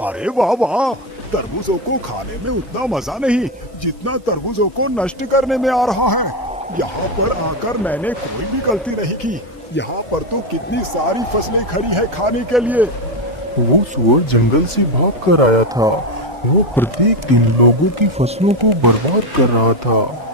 अरे वाह वाह, तरबूजों को खाने में उतना मजा नहीं जितना तरबूजों को नष्ट करने में आ रहा है। यहाँ पर आकर मैंने कोई भी गलती नहीं की। यहाँ पर तो कितनी सारी फसलें खड़ी है खाने के लिए। वो सुअर जंगल से भाग कर आया था। वो प्रत्येक दिन लोगों की फसलों को बर्बाद कर रहा था।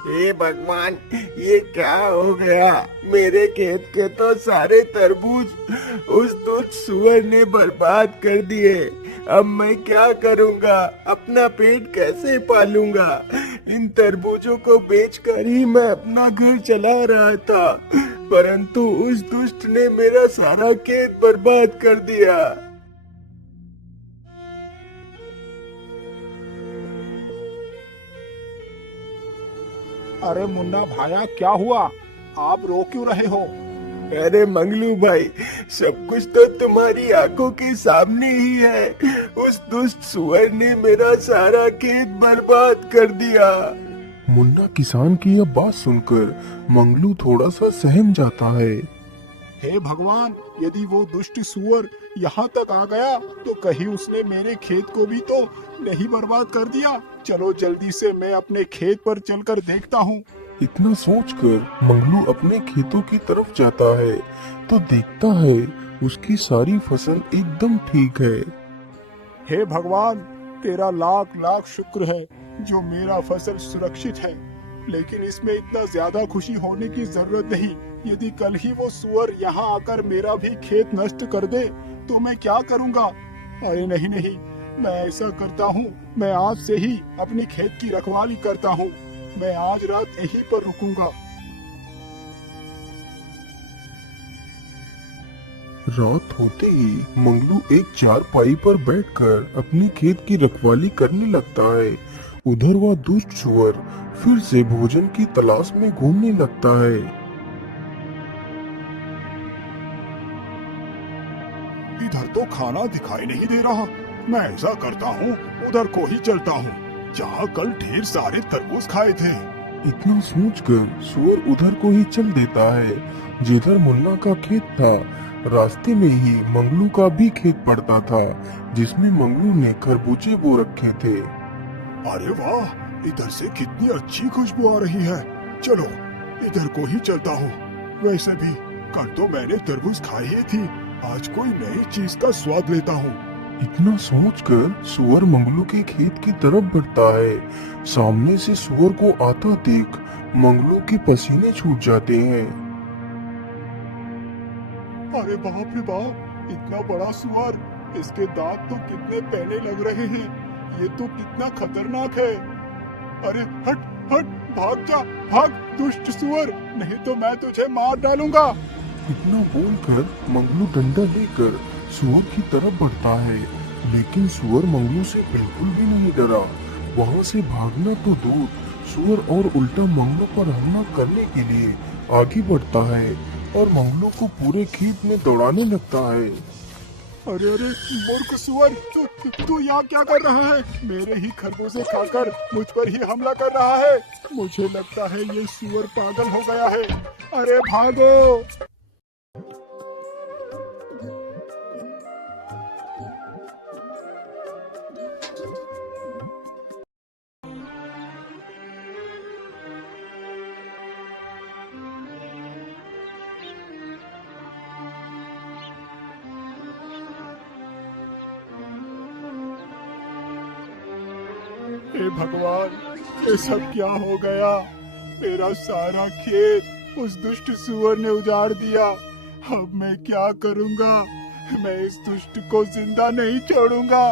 हे भगवान, ये क्या हो गया? मेरे खेत के तो सारे तरबूज उस दुष्ट सुअर ने बर्बाद कर दिए। अब मैं क्या करूंगा? अपना पेट कैसे पालूंगा? इन तरबूजों को बेचकर ही मैं अपना घर चला रहा था, परंतु उस दुष्ट ने मेरा सारा खेत बर्बाद कर दिया। अरे मुन्ना भाया, क्या हुआ? आप रो क्यों रहे हो? अरे मंगलू भाई, सब कुछ तो तुम्हारी आंखों के सामने ही है। उस दुष्ट सुअर ने मेरा सारा खेत बर्बाद कर दिया। मुन्ना किसान की यह बात सुनकर मंगलू थोड़ा सा सहम जाता है। हे भगवान, यदि वो दुष्ट सुअर यहाँ तक आ गया तो कहीं उसने मेरे खेत को भी तो नहीं बर्बाद कर दिया। चलो जल्दी से मैं अपने खेत पर चलकर देखता हूँ। इतना सोचकर मंगलू अपने खेतों की तरफ जाता है तो देखता है उसकी सारी फसल एकदम ठीक है। हे भगवान, तेरा लाख लाख शुक्र है जो मेरा फसल सुरक्षित है। लेकिन इसमें इतना ज्यादा खुशी होने की जरूरत नहीं। यदि कल ही वो सुअर यहाँ आकर मेरा भी खेत नष्ट कर दे तो मैं क्या करूँगा? अरे नहीं नहीं, मैं ऐसा करता हूँ, मैं आज से ही अपनी खेत की रखवाली करता हूँ। मैं आज रात यहीं पर रुकूंगा। रात होते ही मंगलू एक चारपाई पर बैठकर अपने खेत की रखवाली करने लगता है। उधर वह दुष्ट सुअर फिर से भोजन की तलाश में घूमने लगता है। इधर तो खाना दिखाई नहीं दे रहा। मैं ऐसा करता हूँ, उधर को ही चलता हूँ जहाँ कल ढेर सारे तरबूज खाए थे। इतना सोचकर सुअर उधर को ही चल देता है जिधर मुन्ना का खेत था। रास्ते में ही मंगलू का भी खेत पड़ता था जिसमें मंगलू ने खरबूजे बो रखे थे। अरे वाह, इधर से कितनी अच्छी खुशबू आ रही है। चलो इधर को ही चलता हूँ। वैसे भी कल तो मैंने तरबूज खाई ही थी, आज कोई नई चीज का स्वाद लेता हूँ। इतना सोचकर सुअर मंगलू के खेत की तरफ बढ़ता है। सामने से सुअर को आता देख मंगलू के पसीने छूट जाते हैं। अरे बाप रे बाप, इतना बड़ा सुअर! इसके दांत तो कितने पैने लग रहे हैं। ये तो कितना खतरनाक है। अरे हट हट, भाग जा भाग दुष्ट सुअर, नहीं तो मैं तुझे मार डालूंगा। इतना बोलकर मंगलू डंडा लेकर सुअर की तरफ बढ़ता है, लेकिन सुअर मंगलू से बिल्कुल भी नहीं डरा। वहां से भागना तो दूर, सुअर और उल्टा मंगलू पर हमला करने के लिए आगे बढ़ता है और मंगलू को पूरे खेत में दौड़ाने लगता है। अरे अरे मूर्ख सुअर, तू यहाँ क्या कर रहा है? मेरे ही खरबूजे खाकर मुझ पर ही हमला कर रहा है। मुझे लगता है ये सुअर पागल हो गया है। अरे भागो! हे भगवान, ये सब क्या हो गया? मेरा सारा खेत उस दुष्ट सुअर ने उजाड़ दिया। अब मैं क्या करूंगा? मैं इस दुष्ट को जिंदा नहीं छोड़ूंगा।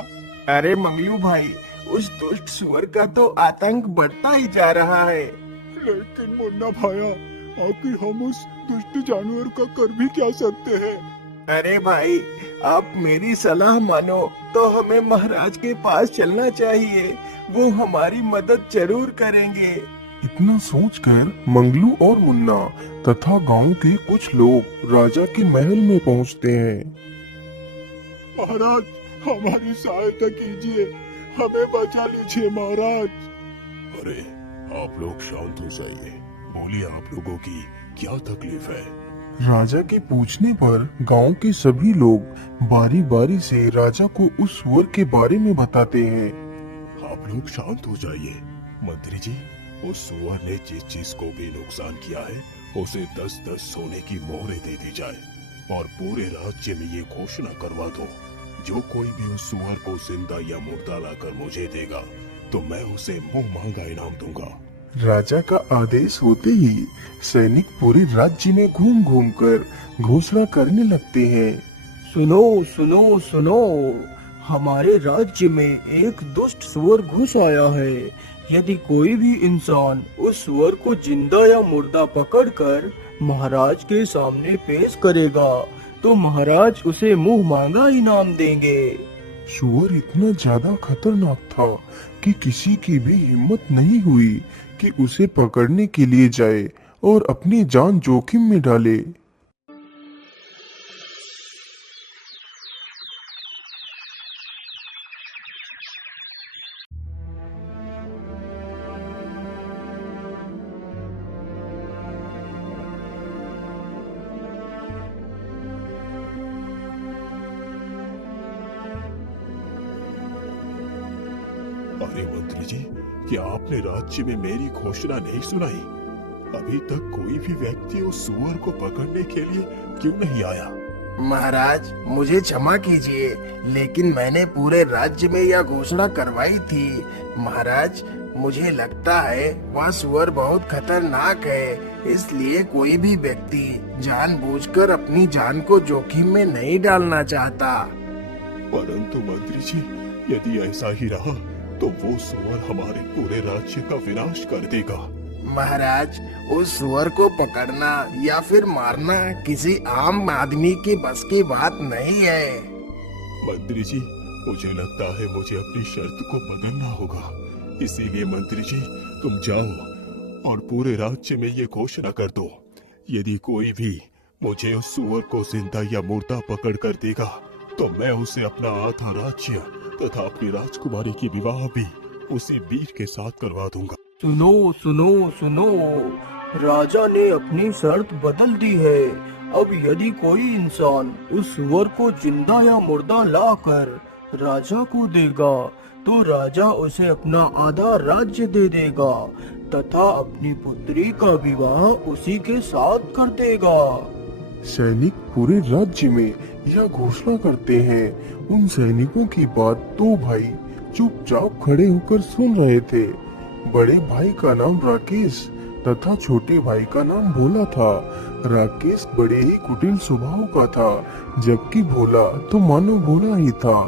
अरे मंगलू भाई, उस दुष्ट सुअर का तो आतंक बढ़ता ही जा रहा है। लेकिन मुन्ना भाया, आखिर हम उस दुष्ट जानवर का कर भी क्या सकते हैं? अरे भाई, आप मेरी सलाह मानो तो हमें महाराज के पास चलना चाहिए। वो हमारी मदद जरूर करेंगे। इतना सोचकर मंगलू और मुन्ना तथा गांव के कुछ लोग राजा के महल में पहुंचते हैं। महाराज, हमारी सहायता कीजिए, हमें बचा लीजिए महाराज। अरे आप लोग शांत हो जाइए, बोलिए आप लोगों की क्या तकलीफ है। राजा के पूछने पर गांव के सभी लोग बारी बारी से राजा को उस सुअर के बारे में बताते हैं। आप लोग शांत हो जाइए। मंत्री जी, उस सुअर ने जिस चीज को भी नुकसान किया है उसे 10-10 सोने की मोहरें दे दी जाए और पूरे राज्य में ये घोषणा करवा दो, जो कोई भी उस सुअर को जिंदा या मुर्दा लाकर मुझे देगा तो मैं उसे मुंह मांगा इनाम दूंगा। राजा का आदेश होते ही सैनिक पूरे राज्य में घूम घूम कर घोषणा करने लगते हैं। सुनो सुनो सुनो, हमारे राज्य में एक दुष्ट सुअर घुस आया है। यदि कोई भी इंसान उस सुअर को जिंदा या मुर्दा पकड़कर महाराज के सामने पेश करेगा तो महाराज उसे मुंह मांगा इनाम देंगे। सुअर इतना ज्यादा खतरनाक था कि किसी की भी हिम्मत नहीं हुई कि उसे पकड़ने के लिए जाए और अपनी जान जोखिम में डाले। अरे मंत्री जी, क्या आपने राज्य में मेरी घोषणा नहीं सुनाई? अभी तक कोई भी व्यक्ति उस सुअर को पकड़ने के लिए क्यों नहीं आया? महाराज, मुझे क्षमा कीजिए, लेकिन मैंने पूरे राज्य में यह घोषणा करवाई थी। महाराज, मुझे लगता है वह सुअर बहुत खतरनाक है, इसलिए कोई भी व्यक्ति जानबूझकर अपनी जान को जोखिम में नहीं डालना चाहता। परंतु मंत्री जी, यदि ऐसा ही रहा तो वो सुअर हमारे पूरे राज्य का विनाश कर देगा। महाराज, उस सुअर को पकड़ना या फिर मारना किसी आम आदमी के बस की बात नहीं है। मंत्री जी, मुझे लगता है मुझे अपनी शर्त को बदलना होगा। इसीलिए मंत्री जी, तुम जाओ और पूरे राज्य में ये घोषणा कर दो, यदि कोई भी मुझे उस सुअर को जिंदा या मुर्दा पकड़ कर देगा तो मैं उसे अपना आधा राज्य तथा अपनी राजकुमारी की विवाह भी उसी वीर के साथ करवा दूंगा। सुनो सुनो सुनो, राजा ने अपनी शर्त बदल दी है। अब यदि कोई इंसान उस सुअर को जिंदा या मुर्दा लाकर राजा को देगा तो राजा उसे अपना आधा राज्य दे देगा तथा अपनी पुत्री का विवाह उसी के साथ कर देगा। सैनिक पूरे राज्य में यह घोषणा करते हैं। उन सैनिकों की बात दो भाई चुपचाप खड़े होकर सुन रहे थे। बड़े भाई का नाम राकेश तथा छोटे भाई का नाम भोला था। राकेश बड़े ही कुटिल स्वभाव का था, जबकि भोला तो मानो भोला ही था।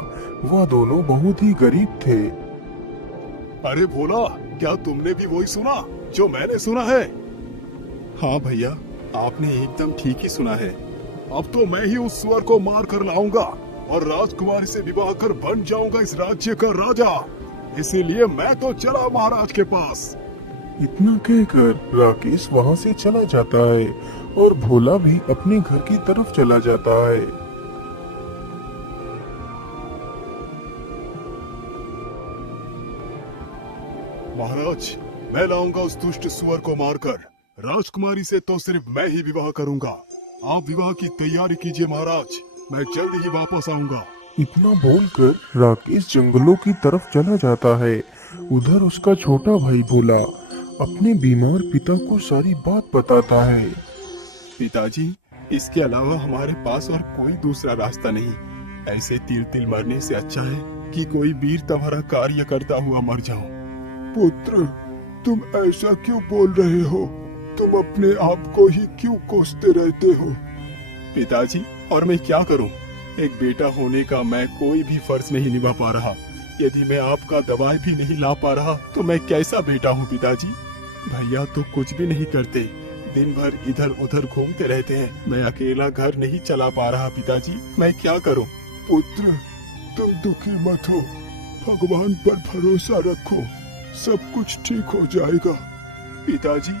वह दोनों बहुत ही गरीब थे। अरे भोला, क्या तुमने भी वही सुना जो मैंने सुना है? हाँ भैया, आपने एकदम ठीक ही सुना है। अब तो मैं ही उस सुअर को मार कर लाऊंगा और राजकुमारी से विवाह कर बन जाऊंगा इस राज्य का राजा। इसीलिए मैं तो चला महाराज के पास। इतना कहकर राकेश वहाँ से चला जाता है और भोला भी अपने घर की तरफ चला जाता है। महाराज, मैं लाऊंगा उस दुष्ट सुअर को मारकर। राजकुमारी से तो सिर्फ मैं ही विवाह करूंगा। आप विवाह की तैयारी कीजिए महाराज, मैं जल्द ही वापस आऊंगा। इतना बोलकर राकेश जंगलों की तरफ चला जाता है। उधर उसका छोटा भाई भोला अपने बीमार पिता को सारी बात बताता है। पिताजी, इसके अलावा हमारे पास और कोई दूसरा रास्ता नहीं। ऐसे तिल तिल मरने से अच्छा है कि कोई वीर तुम्हारा कार्य करता हुआ मर जाओ। पुत्र, तुम ऐसा क्यों बोल रहे हो? तुम अपने आप को ही क्यों कोसते रहते हो? पिताजी, और मैं क्या करूं? एक बेटा होने का मैं कोई भी फर्ज नहीं निभा पा रहा। यदि मैं आपका दवाई भी नहीं ला पा रहा तो मैं कैसा बेटा हूं पिताजी? भैया तो कुछ भी नहीं करते, दिन भर इधर उधर घूमते रहते हैं। मैं अकेला घर नहीं चला पा रहा पिताजी, मैं क्या करूं? पुत्र, तुम दुखी मत हो, भगवान पर भरोसा रखो, सब कुछ ठीक हो जाएगा। पिताजी,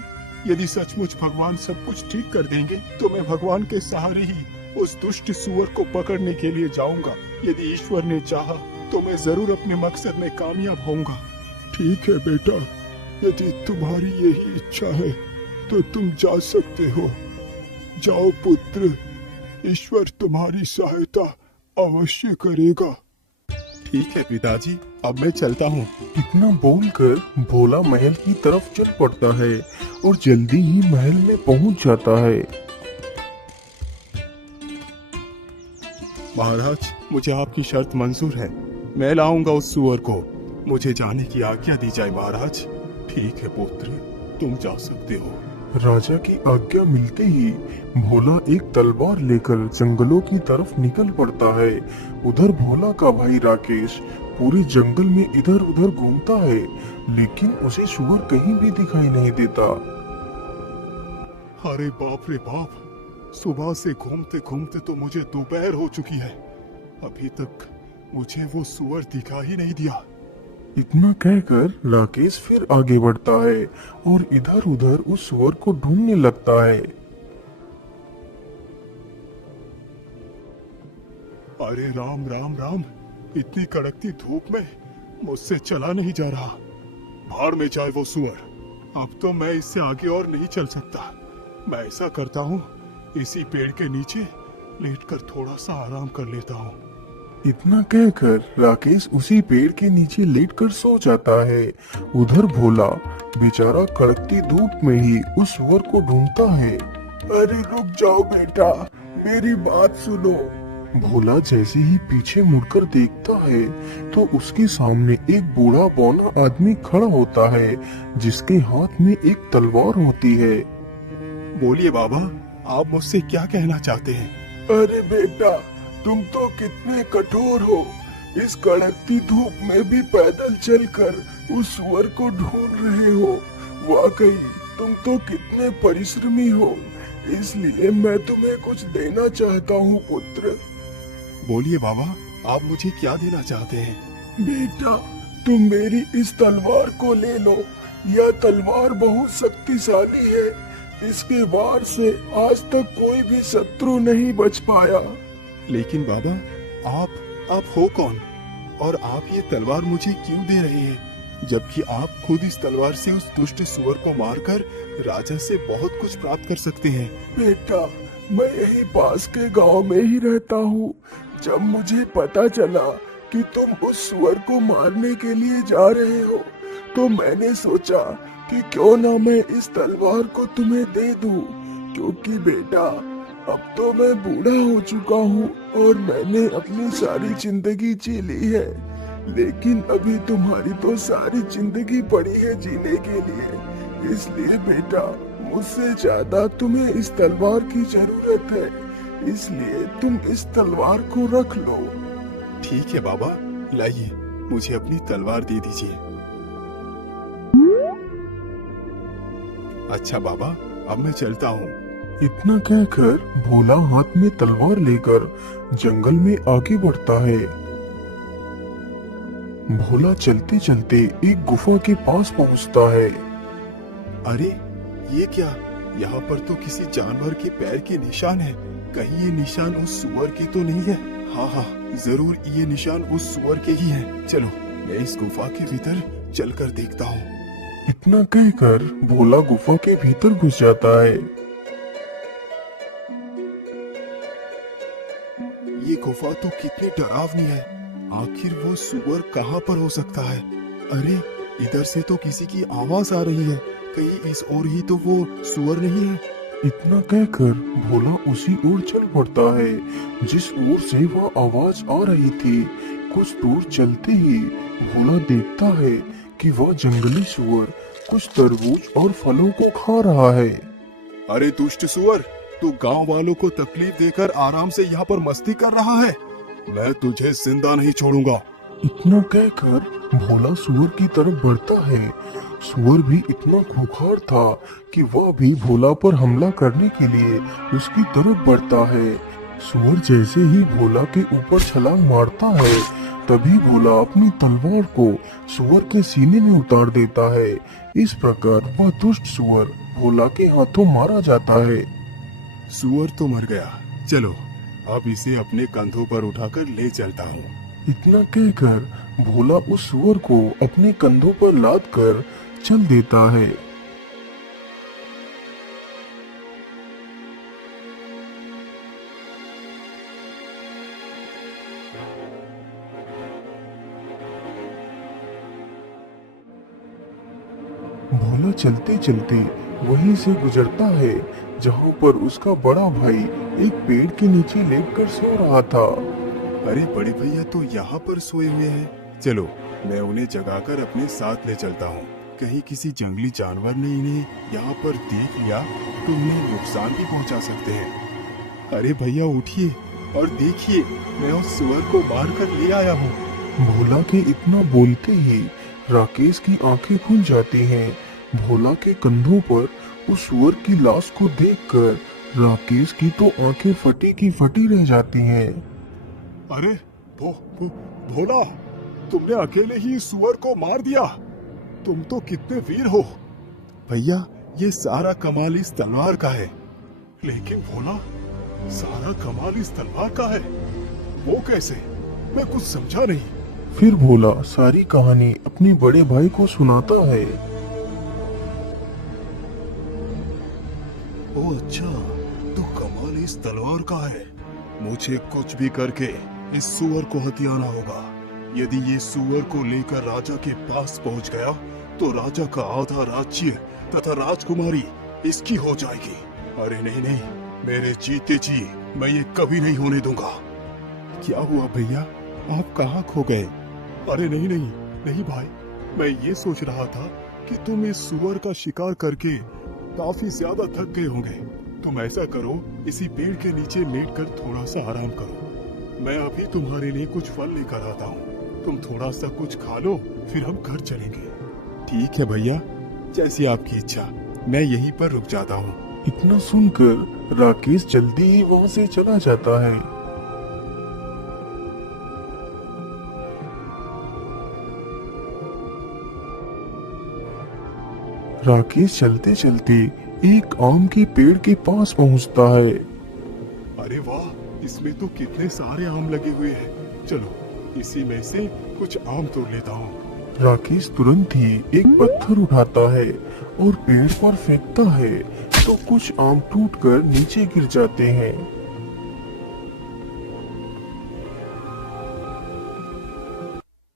यदि सचमुच भगवान सब कुछ ठीक कर देंगे तो मैं भगवान के सहारे ही उस दुष्ट सुअर को पकड़ने के लिए जाऊंगा। यदि ईश्वर ने चाहा तो मैं जरूर अपने मकसद में कामयाब होऊंगा। ठीक है बेटा, यदि तुम्हारी यही इच्छा है तो तुम जा सकते हो। जाओ पुत्र, ईश्वर तुम्हारी सहायता अवश्य करेगा। ठीक है पिताजी, अब मैं चलता हूँ। इतना बोलकर भोला महल की तरफ चल पड़ता है और जल्दी ही महल में पहुंच जाता है। महाराज, मुझे आपकी शर्त मंजूर है, मैं लाऊंगा उस सुअर को। मुझे जाने की आज्ञा दी जाए महाराज। ठीक है पुत्र, तुम जा सकते हो। राजा की आज्ञा मिलते ही भोला एक तलवार लेकर जंगलों की तरफ निकल पड़ता है। उधर भोला का भाई राकेश पूरे जंगल में इधर उधर घूमता है, लेकिन उसे सुअर कहीं भी दिखाई नहीं देता। अरे बाप रे बाप, सुबह से घूमते घूमते तो मुझे दोपहर हो चुकी है, अभी तक मुझे वो सुअर दिखा ही नहीं दिया। इतना कहकर राकेश फिर आगे बढ़ता है और इधर उधर उस सुअर को ढूंढने लगता है। अरे राम राम राम, इतनी कड़कती धूप में मुझसे चला नहीं जा रहा। भाड़ में जाए वो सुअर, अब तो मैं इससे आगे और नहीं चल सकता। मैं ऐसा करता हूँ, इसी पेड़ के नीचे लेटकर थोड़ा सा आराम कर लेता हूँ। इतना कहकर राकेश उसी पेड़ के नीचे लेटकर सो जाता है। उधर भोला बेचारा कड़कती धूप में ही उस सुअर को ढूंढता है। अरे रुक जाओ बेटा, मेरी बात सुनो। भोला जैसे ही पीछे मुड़कर देखता है तो उसके सामने एक बूढ़ा बौना आदमी खड़ा होता है, जिसके हाथ में एक तलवार होती है। बोलिए बाबा, आप मुझसे क्या कहना चाहते हैं? अरे बेटा, तुम तो कितने कठोर हो, इस कड़कती धूप में भी पैदल चलकर उस सुअर को ढूंढ रहे हो। वाकई तुम तो कितने परिश्रमी हो, इसलिए मैं तुम्हें कुछ देना चाहता हूँ पुत्र। बोलिए बाबा, आप मुझे क्या देना चाहते हैं? बेटा, तुम मेरी इस तलवार को ले लो। यह तलवार बहुत शक्तिशाली है, इसके वार से आज तक कोई भी शत्रु नहीं बच पाया। लेकिन बाबा, आप हो कौन, और आप ये तलवार मुझे क्यों दे रहे हैं, जबकि आप खुद इस तलवार से उस दुष्ट सुअर को मारकर राजा से बहुत कुछ प्राप्त कर सकते हैं। बेटा, मैं यही पास के गांव में ही रहता हूँ। जब मुझे पता चला कि तुम उस सुअर को मारने के लिए जा रहे हो, तो मैंने सोचा कि क्यों ना मैं इस तलवार को तुम्हें दे दूं, क्योंकि बेटा अब तो मैं बूढ़ा हो चुका हूँ और मैंने अपनी सारी जिंदगी जी ली है, लेकिन अभी तुम्हारी तो सारी जिंदगी पड़ी है जीने के लिए। इसलिए बेटा, मुझसे ज्यादा तुम्हें इस तलवार की जरूरत है, इसलिए तुम इस तलवार को रख लो। ठीक है बाबा, लाइए, मुझे अपनी तलवार दे दीजिए। अच्छा बाबा, अब मैं चलता हूँ। इतना कहकर भोला हाथ में तलवार लेकर जंगल में आगे बढ़ता है। भोला चलते चलते एक गुफा के पास पहुंचता है। अरे ये क्या, यहाँ पर तो किसी जानवर के पैर के निशान है। कहीं ये निशान उस सुअर के तो नहीं है? हाँ, जरूर ये निशान उस सुअर के ही हैं। चलो, मैं इस गुफा के भीतर चलकर देखता हूँ। इतना कहकर भोला गुफा के भीतर घुस जाता है। ये गुफा तो कितनी डरावनी है। आखिर वो सुअर कहाँ पर हो सकता है? अरे इधर से तो किसी की आवाज आ रही है, कहीं इस ओर ही तो वो सुअर नहीं है? इतना कहकर भोला उसी ओर चल पड़ता है जिस ओर से वह आवाज आ रही थी। कुछ दूर चलते ही भोला देखता है कि वह जंगली सुअर कुछ तरबूज और फलों को खा रहा है। अरे दुष्ट सुअर, तू गांव वालों को तकलीफ देकर आराम से यहाँ पर मस्ती कर रहा है। मैं तुझे जिंदा नहीं छोड़ूंगा। इतना कहकर भोला सुअर की तरफ बढ़ता है सुअर भी इतना खूंखार था कि वह भी भोला पर हमला करने के लिए उसकी तरफ बढ़ता है। सुअर जैसे ही भोला के ऊपर छलांग मारता है, तभी भोला अपनी तलवार को सुअर के सीने में उतार देता है। इस प्रकार वह दुष्ट सुअर भोला के हाथों मारा जाता है। सुअर तो मर गया, चलो अब इसे अपने कंधों पर उठाकर ले चलता हूँ। इतना कहकर भोला उस सुअर को अपने कंधों पर लाद कर चल देता है। भोला चलते चलते वहीं से गुजरता है जहाँ पर उसका बड़ा भाई एक पेड़ के नीचे लेटकर सो रहा था। अरे बड़े भैया तो यहाँ पर सोए हुए हैं, चलो मैं उन्हें जगाकर अपने साथ ले चलता हूँ। कहीं किसी जंगली जानवर ने इन्हें यहाँ पर देख लिया तो उन्हें नुकसान भी पहुँचा सकते हैं। अरे भैया उठिए और देखिए, मैं उस सुअर को मार कर ले आया हूँ। भोला के इतना बोलते ही राकेश की आंखें खुल जाती हैं। भोला के कंधों पर उस सुअर की लाश को देखकर राकेश की तो आंखें फटी की फटी रह जाती हैं। अरे भोला, तुमने अकेले ही इस सुअर को मार दिया। तुम तो कितने वीर हो। भैया ये सारा कमाल इस तलवार का है। लेकिन भोला, सारा कमाल इस तलवार का है, वो कैसे? मैं कुछ समझा नहीं। फिर भोला सारी कहानी अपने बड़े भाई को सुनाता है। ओ अच्छा, तो कमाल इस तलवार का है। मुझे कुछ भी करके इस सुअर को हथियाना होगा। यदि ये सुअर को लेकर राजा के पास पहुंच गया तो राजा का आधा राज्य तथा राजकुमारी इसकी हो जाएगी। अरे नहीं नहीं, मेरे जीते जी मैं ये कभी नहीं होने दूंगा। क्या हुआ भैया, आप कहाँ खो गए? अरे नहीं नहीं नहीं भाई, मैं ये सोच रहा था कि तुम इस सुअर का शिकार करके काफी ज्यादा थक गए होंगे। तुम ऐसा करो, इसी पेड़ के नीचे लेट कर थोड़ा सा आराम करो। मैं अभी तुम्हारे लिए कुछ फल लेकर आता हूँ। तुम थोड़ा सा कुछ खा लो, फिर हम घर चलेंगे। ठीक है भैया, जैसी आपकी इच्छा, मैं यहीं पर रुक जाता हूँ। इतना सुनकर राकेश जल्दी ही वहाँ से चला जाता है। राकेश चलते चलते एक आम के पेड़ के पास पहुंचता है। अरे वाह, इसमें तो कितने सारे आम लगे हुए हैं। चलो इसी में से कुछ आम तोड़ लेता हूँ। राकेश तुरंत ही एक पत्थर उठाता है और पेड़ पर फेंकता है तो कुछ आम टूटकर नीचे गिर जाते हैं।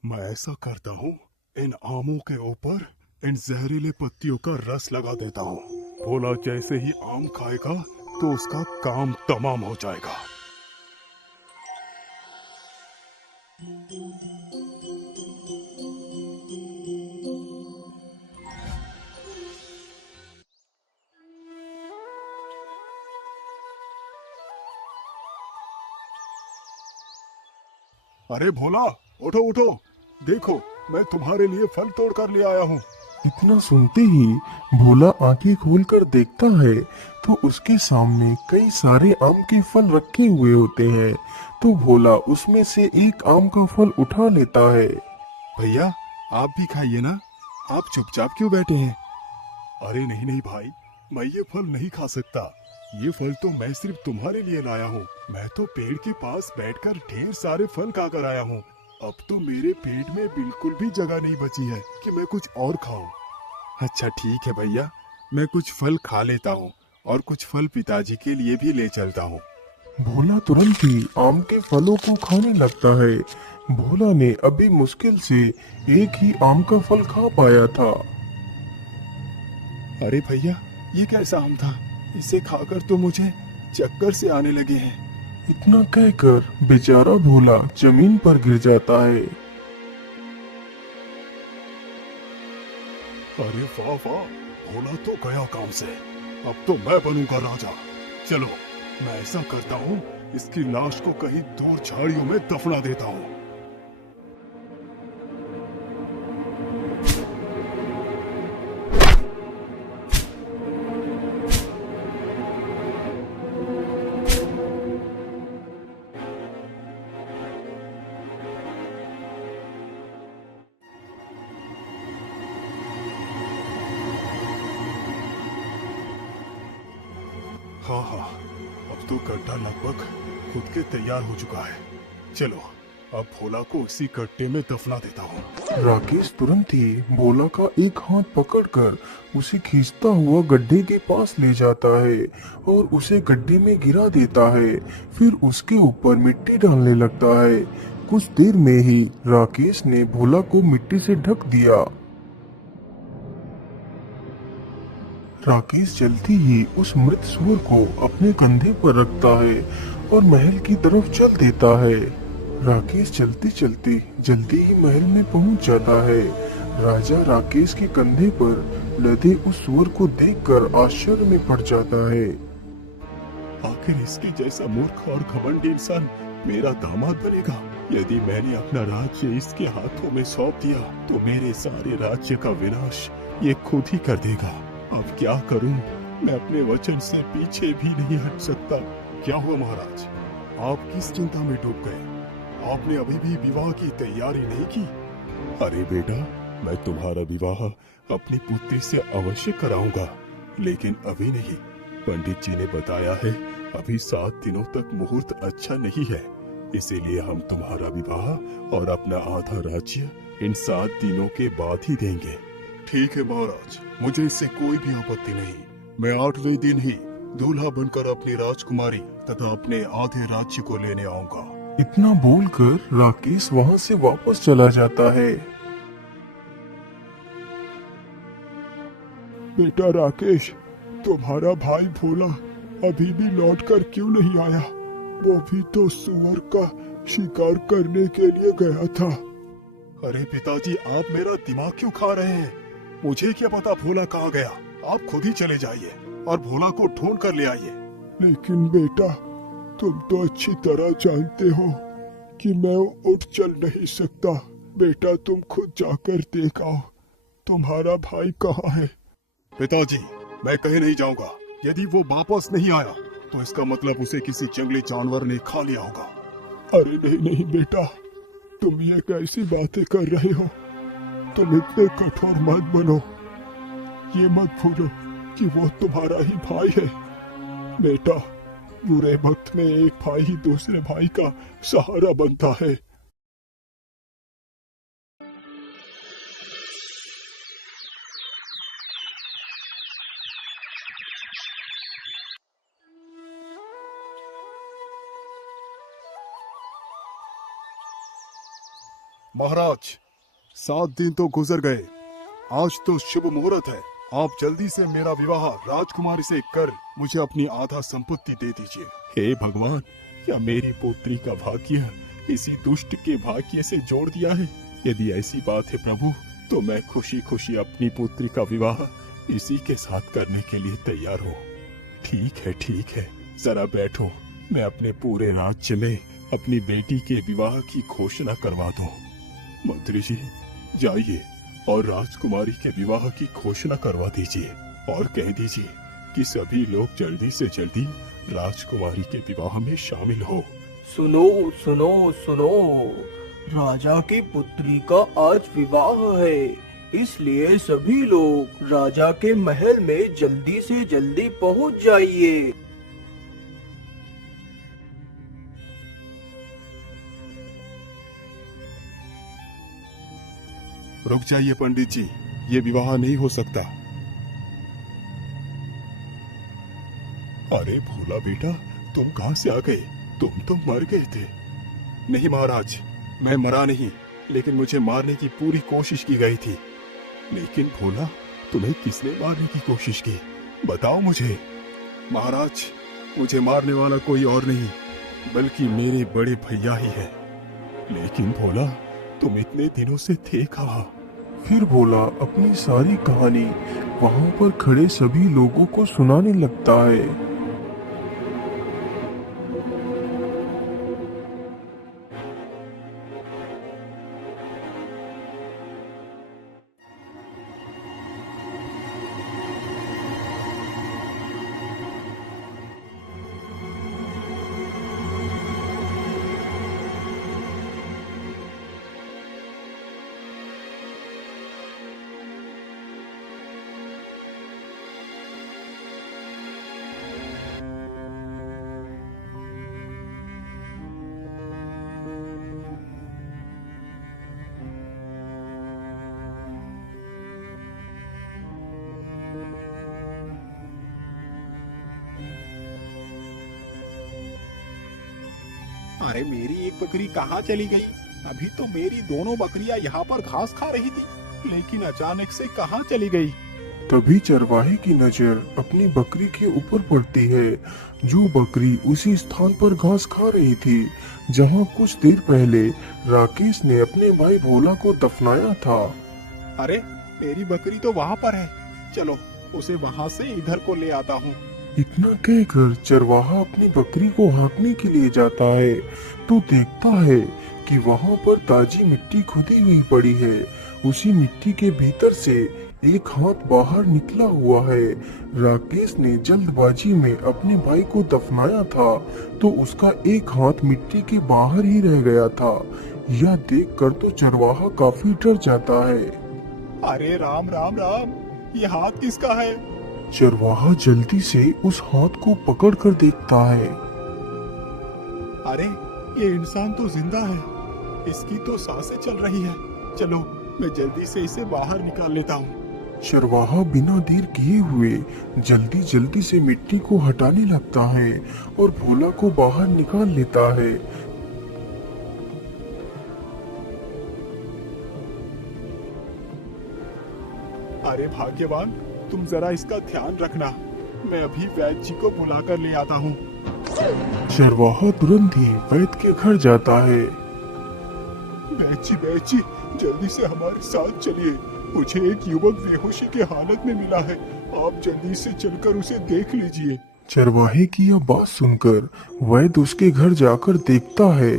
मैं ऐसा करता हूँ, इन आमों के ऊपर इन जहरीले पत्तियों का रस लगा देता हूँ। भोला जैसे ही आम खाएगा तो उसका काम तमाम हो जाएगा। अरे भोला, उठो उठो, देखो मैं तुम्हारे लिए फल तोड़ कर ले आया हूँ। इतना सुनते ही भोला आंखें खोलकर देखता है तो उसके सामने कई सारे आम के फल रखे हुए होते हैं। तो भोला उसमें से एक आम का फल उठा लेता है। भैया आप भी खाइए ना, आप चुपचाप क्यों बैठे हैं? अरे नहीं नहीं भाई, मैं ये फल नहीं खा सकता। ये फल तो मैं सिर्फ तुम्हारे लिए लाया हूँ। मैं तो पेड़ के पास बैठकर ढेर सारे फल खाकर आया हूँ। अब तो मेरे पेट में बिल्कुल भी जगह नहीं बची है कि मैं कुछ और खाऊं। अच्छा ठीक है भैया, मैं कुछ फल खा लेता हूँ और कुछ फल पिताजी के लिए भी ले चलता हूँ। भोला तुरंत ही आम के फलों को खाने लगता है। भोला ने अभी मुश्किल से एक ही आम का फल खा पाया था। अरे भैया, ये कैसा आम था? इसे खाकर तो मुझे चक्कर से आने लगे हैं। इतना कहकर बेचारा भोला जमीन पर गिर जाता है। अरे वाह वाह, भोला तो गया काम से। अब तो मैं बनूंगा राजा। चलो मैं ऐसा करता हूँ, इसकी लाश को कहीं दूर झाड़ियों में दफना देता हूँ। हाँ, अब तो गड्ढा लगभग खुद के तैयार हो चुका है। चलो अब भोला को इसी गड्ढे में दफना देता हूँ। राकेश तुरंत ही भोला का एक हाथ पकड़कर उसे खींचता हुआ गड्ढे के पास ले जाता है और उसे गड्ढे में गिरा देता है। फिर उसके ऊपर मिट्टी डालने लगता है। कुछ देर में ही राकेश ने भोला को मिट्टी से ढक दिया। राकेश जल्दी ही उस मृत सूअर को अपने कंधे पर रखता है और महल की तरफ चल देता है। राकेश चलते चलते जल्दी ही महल में पहुंच जाता है। राजा राकेश के कंधे पर लदे उस सूअर को देखकर आश्चर्य में पड़ जाता है। आखिर इसके जैसा मूर्ख और घमंडी इंसान मेरा दामाद बनेगा? यदि मैंने अपना राज्य इसके हाथों में सौंप दिया तो मेरे सारे राज्य का विनाश ये खुद ही कर देगा। अब क्या करूं? मैं अपने वचन से पीछे भी नहीं हट सकता। क्या हुआ महाराज, आप किस चिंता में डूब गए? आपने अभी भी विवाह की तैयारी नहीं की? अरे बेटा, मैं तुम्हारा विवाह अपनी पुत्री से अवश्य कराऊंगा, लेकिन अभी नहीं। पंडित जी ने बताया है अभी 7 दिनों तक मुहूर्त अच्छा नहीं है, इसीलिए हम तुम्हारा विवाह और अपना आधा राज्य इन 7 दिनों के बाद ही देंगे। ठीक है महाराज, मुझे इससे कोई भी आपत्ति नहीं। मैं 8वें दिन ही दूल्हा बनकर अपनी राजकुमारी तथा अपने आधे राज्य को लेने आऊंगा। इतना बोलकर राकेश वहां से वापस चला जाता है। बेटा राकेश, तुम्हारा भाई भोला अभी भी लौटकर क्यों नहीं आया? वो भी तो सूअर का शिकार करने के लिए गया था। अरे पिताजी, आप मेरा दिमाग क्यों खा रहे हैं? मुझे क्या पता भोला कहाँ गया? आप खुद ही चले जाइए और भोला को ढूंढ कर ले आइए। लेकिन बेटा, तुम तो अच्छी तरह जानते हो कि मैं उठ चल नहीं सकता। बेटा, तुम खुद जाकर देख आओ, तुम्हारा भाई कहाँ है? पिताजी, मैं कहीं नहीं जाऊंगा। यदि वो वापस नहीं आया तो इसका मतलब उसे किसी जंगली जानवर ने खा लिया होगा। अरे नहीं नहीं बेटा, तुम ये कैसी बातें कर रहे हो? तुम इतने कठोर मत बनो। ये मत भूलो कि वो तुम्हारा ही भाई है। बेटा, बुरे वक्त में एक भाई ही दूसरे भाई का सहारा बनता है। महाराज, 7 दिन तो गुजर गए। आज तो शुभ मुहूर्त है। आप जल्दी से मेरा विवाह राजकुमारी से कर मुझे अपनी आधा संपत्ति दे दीजिए। हे भगवान, क्या मेरी पुत्री का भाग्य इसी दुष्ट के भाग्य से जोड़ दिया है? यदि ऐसी बात है प्रभु, तो मैं खुशी खुशी अपनी पुत्री का विवाह इसी के साथ करने के लिए तैयार हूँ। ठीक है, जरा बैठो। मैं अपने पूरे राज्य में अपनी बेटी के विवाह की घोषणा करवा दूं। मंत्री जी, जाइए और राजकुमारी के विवाह की घोषणा करवा दीजिए और कह दीजिए कि सभी लोग जल्दी से जल्दी राजकुमारी के विवाह में शामिल हो। सुनो सुनो सुनो, राजा की पुत्री का आज विवाह है, इसलिए सभी लोग राजा के महल में जल्दी से जल्दी पहुंच जाइए। रुक जाइए पंडित जी, ये विवाह नहीं हो सकता। अरे भोला बेटा, तुम कहां से आ गए? तुम तो मर गए थे। नहीं महाराज, मैं मरा नहीं, लेकिन मुझे मारने की पूरी कोशिश की गई थी। लेकिन भोला, तुम्हें किसने मारने की कोशिश की? बताओ मुझे। महाराज, मुझे मारने वाला कोई और नहीं बल्कि मेरे बड़े भैया ही है। लेकिन भोला, तुम इतने दिनों से थे कहाँ? फिर भोला अपनी सारी कहानी वहां पर खड़े सभी लोगों को सुनाने लगता है। अरे मेरी एक बकरी कहाँ चली गई? अभी तो मेरी दोनों बकरियां यहाँ पर घास खा रही थी, लेकिन अचानक से कहाँ चली गई? तभी चरवाहे की नजर अपनी बकरी के ऊपर पड़ती है, जो बकरी उसी स्थान पर घास खा रही थी जहां कुछ देर पहले राकेश ने अपने भाई भोला को दफनाया था। अरे मेरी बकरी तो वहाँ पर है, चलो उसे वहाँ से इधर को ले आता हूँ। इतना कहकर चरवाहा अपनी बकरी को हाँकने के लिए जाता है तो देखता है कि वहाँ पर ताजी मिट्टी खुदी हुई पड़ी है। उसी मिट्टी के भीतर से एक हाथ बाहर निकला हुआ है। राकेश ने जल्दबाजी में अपने भाई को दफनाया था तो उसका एक हाथ मिट्टी के बाहर ही रह गया था। यह देखकर तो चरवाहा काफी डर जाता है। अरे राम राम राम, ये हाथ किसका है? चरवाहा जल्दी से उस हाथ को पकड़कर देखता है। अरे ये इंसान तो जिंदा है, इसकी तो सांसें चल रही है। चलो मैं जल्दी से इसे बाहर निकाल लेता हूँ। चरवाहा बिना देर किए हुए जल्दी जल्दी से मिट्टी को हटाने लगता है और भोला को बाहर निकाल लेता है। अरे भाग्यवान, तुम जरा इसका ध्यान रखना, मैं अभी वैद्य जी को बुलाकर ले आता हूँ। चरवाहा तुरंत ही वैद्य के घर जाता है। वैद्य जी, जल्दी से हमारे साथ चलिए। मुझे एक युवक बेहोशी की हालत में मिला है, आप जल्दी से चलकर उसे देख लीजिए। चरवाहे की यह बात सुनकर वैद्य उसके घर जाकर देखता है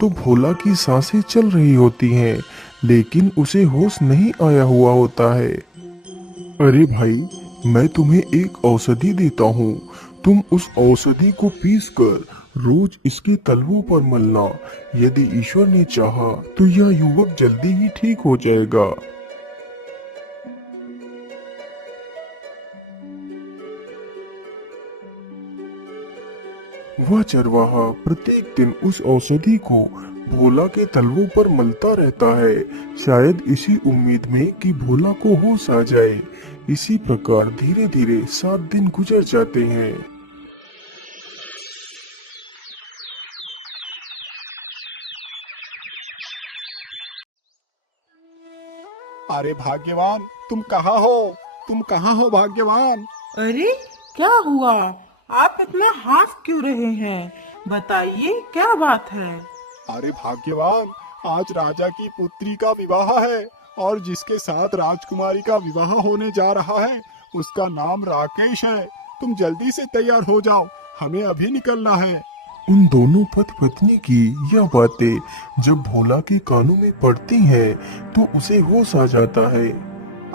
तो भोला की सांसें चल रही होती हैं, लेकिन उसे होश नहीं आया हुआ होता है। अरे भाई, मैं तुम्हें एक औषधि देता हूँ, तुम उस औषधि को पीसकर रोज इसके तलवों पर मलना। यदि ईश्वर ने चाहा तो यह युवक जल्दी ही ठीक हो जाएगा। वह चरवाहा प्रत्येक दिन उस औषधि को भोला के तलवों पर मलता रहता है, शायद इसी उम्मीद में कि भोला को होश आ जाए। इसी प्रकार धीरे धीरे 7 दिन गुजर जाते हैं। अरे भाग्यवान, तुम कहाँ हो? तुम कहाँ हो भाग्यवान? अरे क्या हुआ? आप इतना हंस क्यों रहे हैं? बताइए क्या बात है? अरे भाग्यवान, आज राजा की पुत्री का विवाह है और जिसके साथ राजकुमारी का विवाह होने जा रहा है उसका नाम राकेश है। तुम जल्दी से तैयार हो जाओ, हमें अभी निकलना है। उन दोनों पति पत्नी की यह बातें जब भोला के कानों में पड़ती हैं तो उसे होश आ जाता है।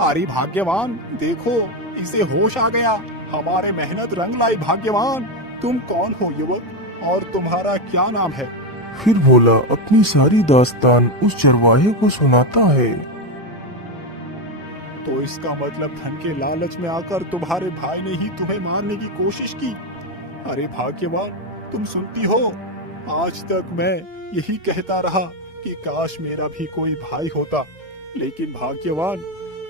अरे भाग्यवान, देखो इसे होश आ गया, हमारे मेहनत रंग लाई। भाग्यवान, तुम कौन हो युवक, और तुम्हारा क्या नाम है? फिर भोला अपनी सारी दास्तान उस चरवाहे को सुनाता है। तो इसका मतलब धन के लालच में आकर तुम्हारे भाई ने ही तुम्हें मारने की कोशिश की। अरे भाग्यवान, तुम सुनती हो, आज तक मैं यही कहता रहा कि काश मेरा भी कोई भाई होता, लेकिन भाग्यवान,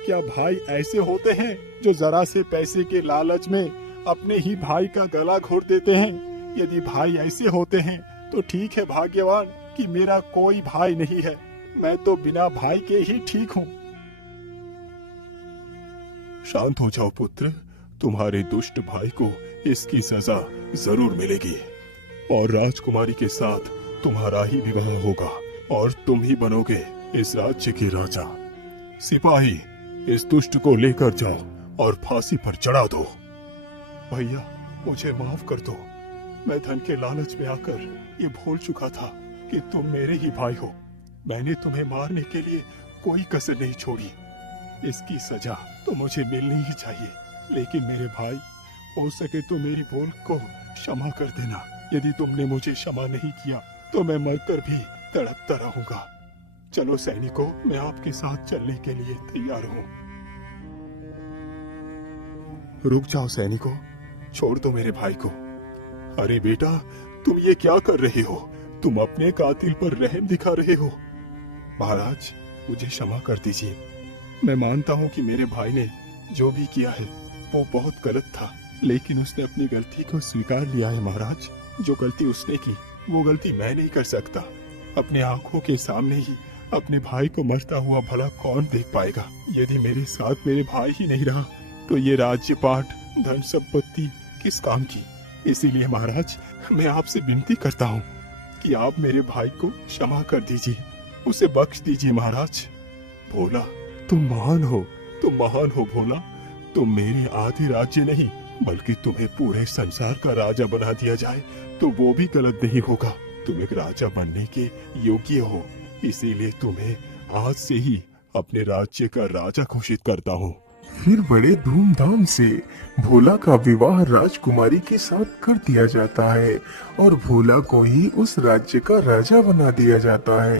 क्या भाई ऐसे होते हैं जो जरा से पैसे के लालच में अपने ही भाई का गला घोट देते हैं? यदि भाई ऐसे होते हैं तो ठीक है भाग्यवान कि मेरा कोई भाई नहीं है, मैं तो बिना भाई के ही ठीक हूँ। शांत हो जाओ पुत्र, तुम्हारे दुष्ट भाई को इसकी सजा जरूर मिलेगी और राजकुमारी के साथ तुम्हारा ही विवाह होगा और तुम ही बनोगे इस राज्य के राजा। सिपाही, इस दुष्ट को लेकर जाओ और फांसी पर चढ़ा दो। भैया, मुझे माफ कर दो, मैं धन के लालच में आकर ये भूल चुका था कि तुम मेरे ही भाई हो। मैंने तुम्हें मारने के लिए कोई कसर नहीं छोड़ी। इसकी सजा तो मुझे मिलनी ही चाहिए, लेकिन मेरे भाई, हो सके तो मेरी भूल को क्षमा कर देना। यदि तुमने मुझे क्षमा नहीं किया तो मैं मरकर भी तड़पता रहूंगा। चलो सैनिकों, मैं आपके साथ चलने के लिए तैयार हूँ। रुक जाओ सैनिकों, छोड़ दो मेरे भाई को। अरे बेटा, तुम ये क्या कर रहे हो? तुम अपने कातिल पर रहम दिखा रहे हो। महाराज, मुझे क्षमा कर दीजिए। मैं मानता हूँ कि मेरे भाई ने जो भी किया है वो बहुत गलत था, लेकिन उसने अपनी गलती को स्वीकार लिया है। महाराज, जो गलती उसने की वो गलती मैं नहीं कर सकता। अपने आंखों के सामने ही अपने भाई को मरता हुआ भला कौन देख पाएगा। यदि मेरे साथ मेरे भाई ही नहीं रहा तो ये राज्यपाट धन संपत्ति किस काम की। इसीलिए महाराज मैं आपसे विनती करता हूँ कि आप मेरे भाई को क्षमा कर दीजिए, उसे बख्श दीजिए महाराज। भोला तुम महान हो भोला। तुम मेरे आधे राज्य नहीं बल्कि तुम्हें पूरे संसार का राजा बना दिया जाए तो वो भी गलत नहीं होगा। तुम एक राजा बनने के योग्य हो, इसीलिए तुम्हें आज से ही अपने राज्य का राजा घोषित करता हूँ। फिर बड़े धूमधाम से भोला का विवाह राजकुमारी के साथ कर दिया जाता है और भोला को ही उस राज्य का राजा बना दिया जाता है।